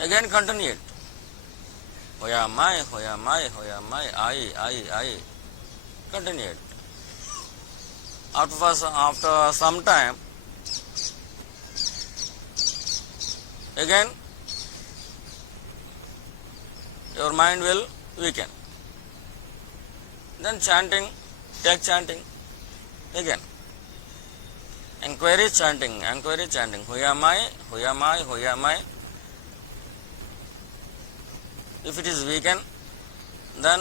Again continue it. Hoyamai, hoyamai, hoyamai, I. Continue it. After some time, again your mind will weaken. Then chanting, take chanting again. Enquiry chanting. Hoyamai. If it is weakened, then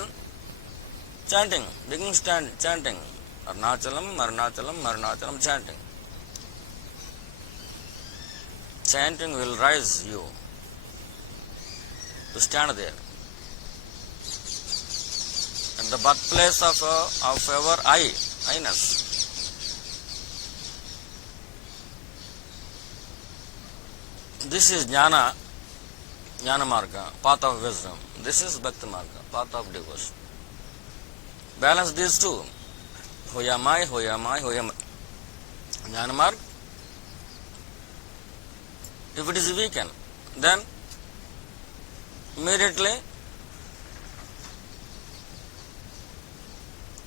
chanting, begin chanting. Arunachalam, chanting. Chanting will rise you to stand there. At the birthplace of our I-ness. This is Jnana Marga, path of wisdom. This is Bhakti Marga, path of devotion. Balance these two. Hoyamai. Jnana Marga. If it is weakened, then immediately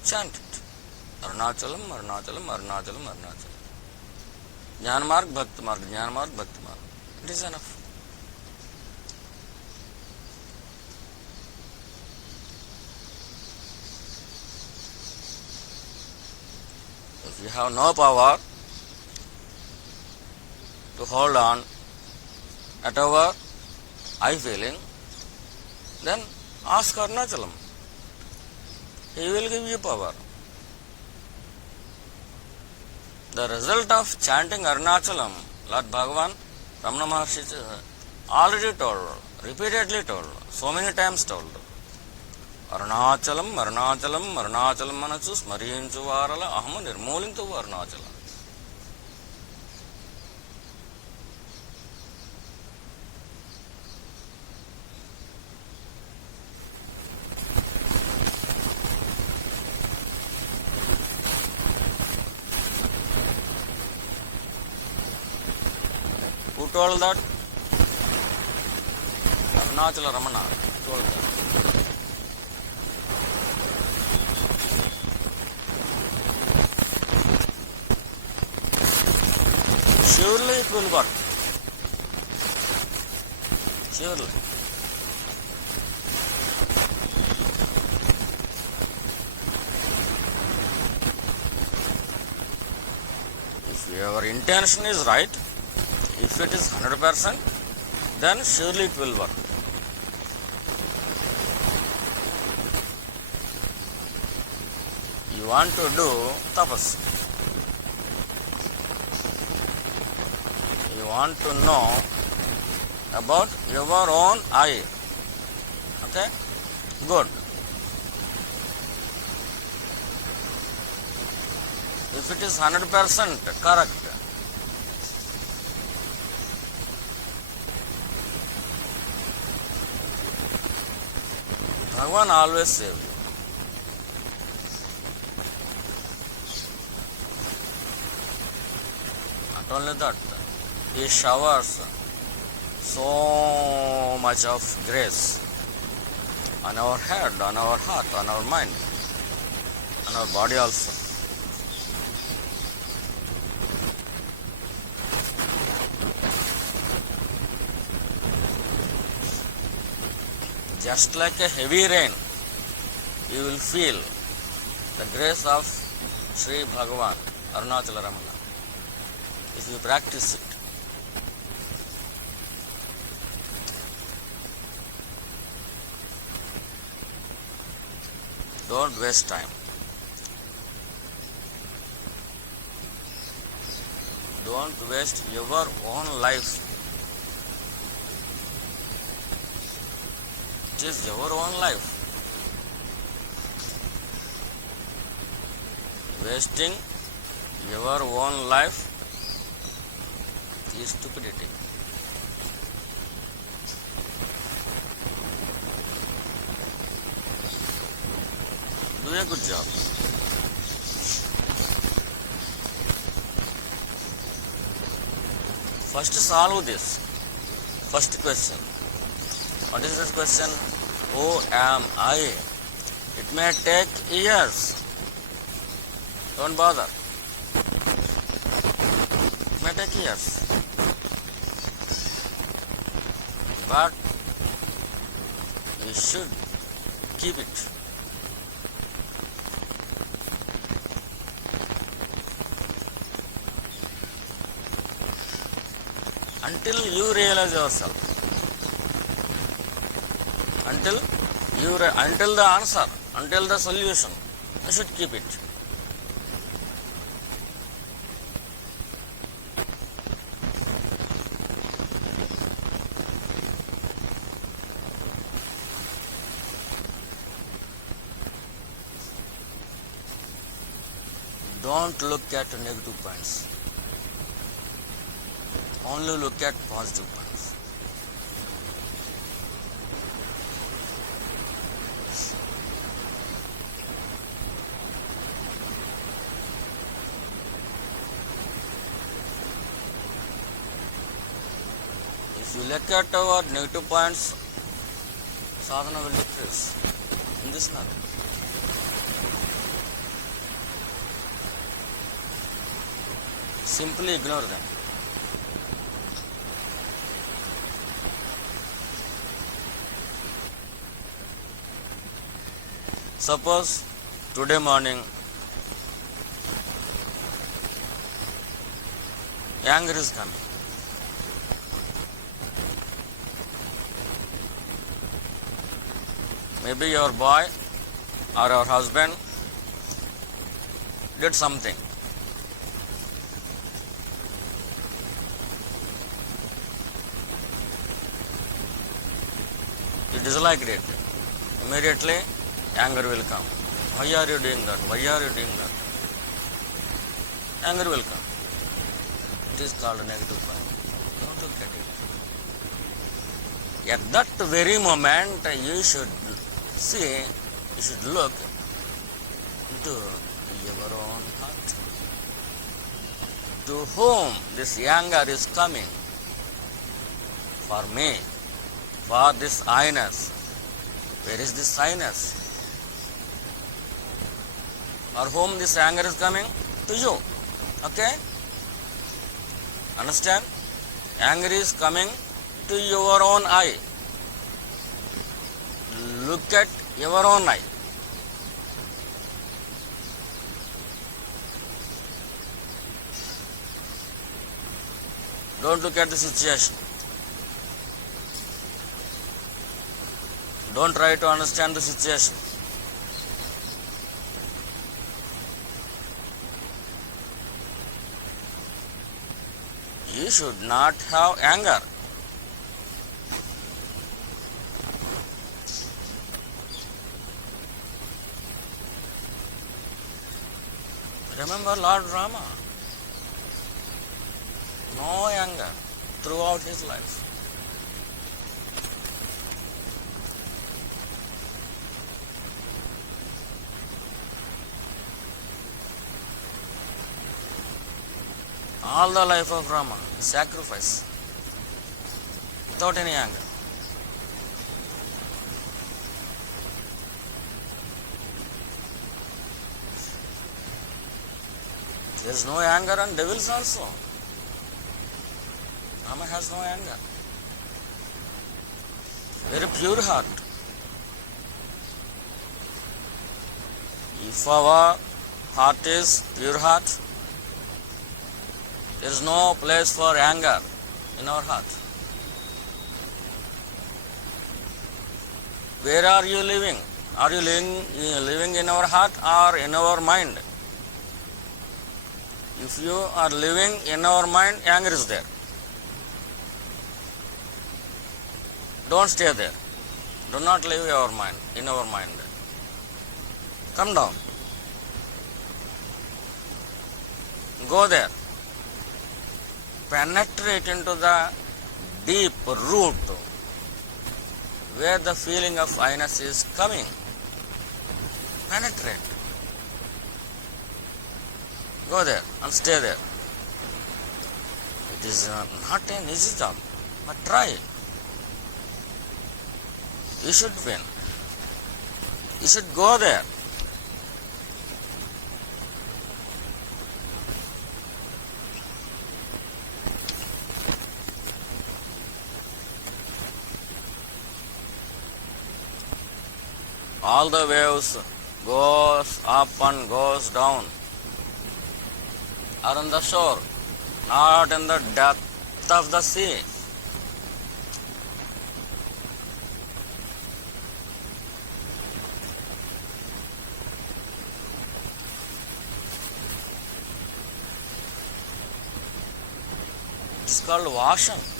chant it. Arunachalam. Jnana Marga, Bhakti Marga. It is enough. If you have no power to hold on at our I feeling, then ask Arunachalam. He will give you power. The result of chanting Arunachalam, Lord Bhagavan, Ramana Maharshi already told, repeatedly told, so many times told. Arunachalam manachu smarinchu varala aham nirmulintu Arunachalam. Who told that? Arunachala Ramana told that. Surely it will work. Surely. If your intention is right, if it is 100%, then surely it will work. You want to do tapas. You want to know about your own I. Okay? Good. If it is 100% correct, Bhagavan always save you. Not only that, He showers so much of grace on our head, on our heart, on our mind, on our body also. Just like a heavy rain, you will feel the grace of Sri Bhagavan, Arunachala Ramana, if you practice it. Don't waste time. Don't waste your own life. It is your own life. Wasting your own life is stupidity. Do a good job. First solve this. First question. What is this question? Who am I? It may take years. Don't bother. It may take years. But you should keep it. Until you realize yourself. Until the answer, until the solution, you should keep it. Don't look at negative points. Only look at positive points. If you look at our negative points, sadhana will decrease in this manner. Simply ignore them. Suppose today morning anger is coming. Maybe your boy or your husband did something. You disliked it. Immediately anger will come. Why are you doing that? Why are you doing that? Anger will come. It is called a negative point. Don't look at it. At that very moment, you should see, you should look into your own heart. To whom this anger is coming? For me. For this I-ness. Where is this I-ness? For whom this anger is coming? To you. Okay? Understand? Anger is coming to your own eye. Look at your own eye. Don't look at the situation. Don't try to understand the situation. You should not have anger. Remember Lord Rama? No anger throughout his life. All the life of Rama, sacrifice, without any anger. There is no anger on devils also. Rama has no anger. Very pure heart. If our heart is pure heart, there is no place for anger in our heart. Where are you living? Are you living in our heart or in our mind? If you are living in our mind, anger is there. Don't stay there. Do not live in our mind. Come down. Go there. Penetrate into the deep root where the feeling of I-ness is coming. Penetrate. Go there and stay there. It is not an easy job, but try. You should win. You should go there. All the waves goes up and goes down are on the shore, not in the depth of the sea. It's called ocean.